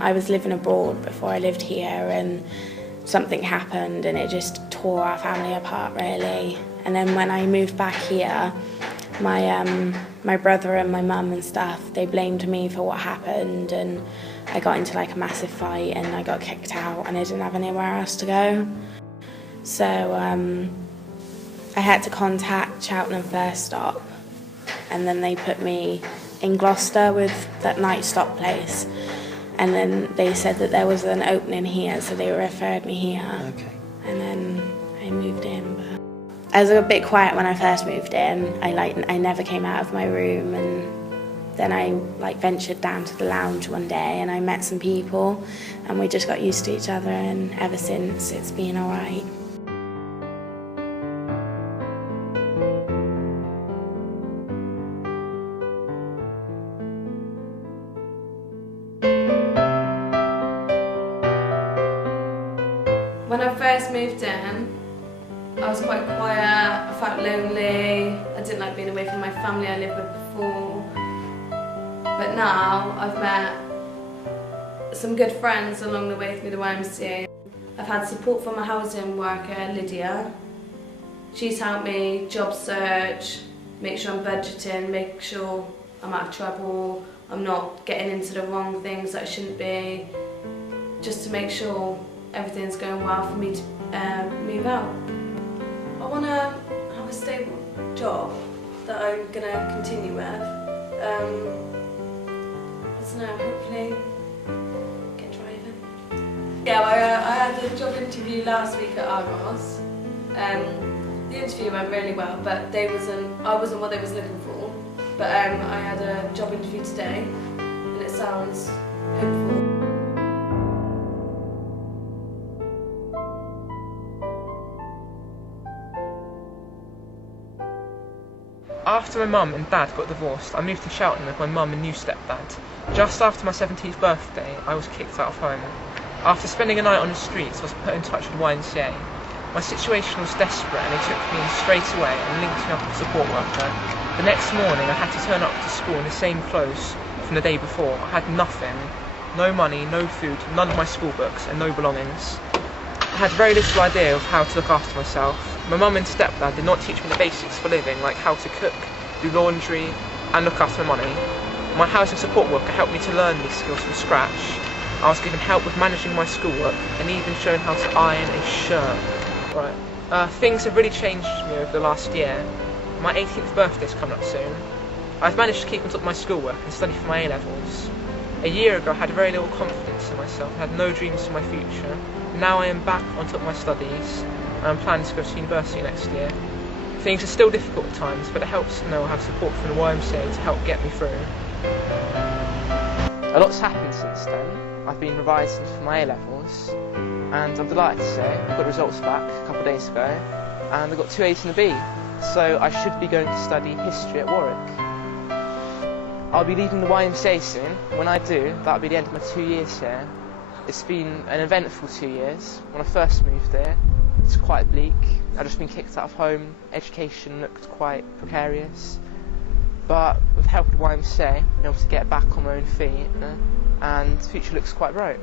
I was living abroad before I lived here, and something happened and it just tore our family apart really. And then when I moved back here, my brother and my mum and stuff, they blamed me for what happened, and I got into like a massive fight and I got kicked out and I didn't have anywhere else to go. So I had to contact Cheltenham First Stop, and then they put me in Gloucester with that night stop place. And then they said that there was an opening here, so they referred me here. Okay. And then I moved in. But I was a bit quiet when I first moved in. I never came out of my room, and then I ventured down to the lounge one day and I met some people and we just got used to each other, and ever since it's been all right. When I first moved in, I was quite quiet, I felt lonely, I didn't like being away from my family I lived with before. But now I've met some good friends along the way through the YMCA. I've had support from a housing worker, Lydia. She's helped me job search, make sure I'm budgeting, make sure I'm out of trouble, I'm not getting into the wrong things that I shouldn't be, just to make sure everything's going well for me to move out. I want to have a stable job that I'm going to continue with. I don't know, hopefully get driving. Yeah, I had a job interview last week at Argos. The interview went really well, but I wasn't what they was looking for. But I had a job interview today, and it sounds hopeful. After my mum and dad got divorced, I moved to Cheltenham with my mum and new stepdad. Just after my 17th birthday, I was kicked out of home. After spending a night on the streets, I was put in touch with YMCA. My situation was desperate and they took me in straight away and linked me up with a support worker. The next morning I had to turn up to school in the same clothes from the day before. I had nothing. No money, no food, none of my school books and no belongings. I had very little idea of how to look after myself. My mum and stepdad did not teach me the basics for living, like how to cook, do laundry and look after my money. My housing support worker helped me to learn these skills from scratch. I was given help with managing my schoolwork and even shown how to iron a shirt. Right. Things have really changed me over the last year. My 18th birthday is coming up soon. I've managed to keep on top of my schoolwork and study for my A-levels. A year ago I had very little confidence in myself and had no dreams for my future. Now I am back on top of my studies and I'm planning to go to university next year. Things are still difficult at times, but it helps to know I have support from the YMCA to help get me through. A lot's happened since then. I've been revising for my A-levels and I'm delighted to say I got the results back a couple of days ago and I got 2 A's and a B, so I should be going to study history at Warwick. I'll be leaving the YMCA soon. When I do, that'll be the end of my 2 years here. It's been an eventful 2 years. When I first moved here, it's quite bleak. I'd just been kicked out of home, education looked quite precarious. But with the help of the YMCA, I've been able to get back on my own feet and the future looks quite bright.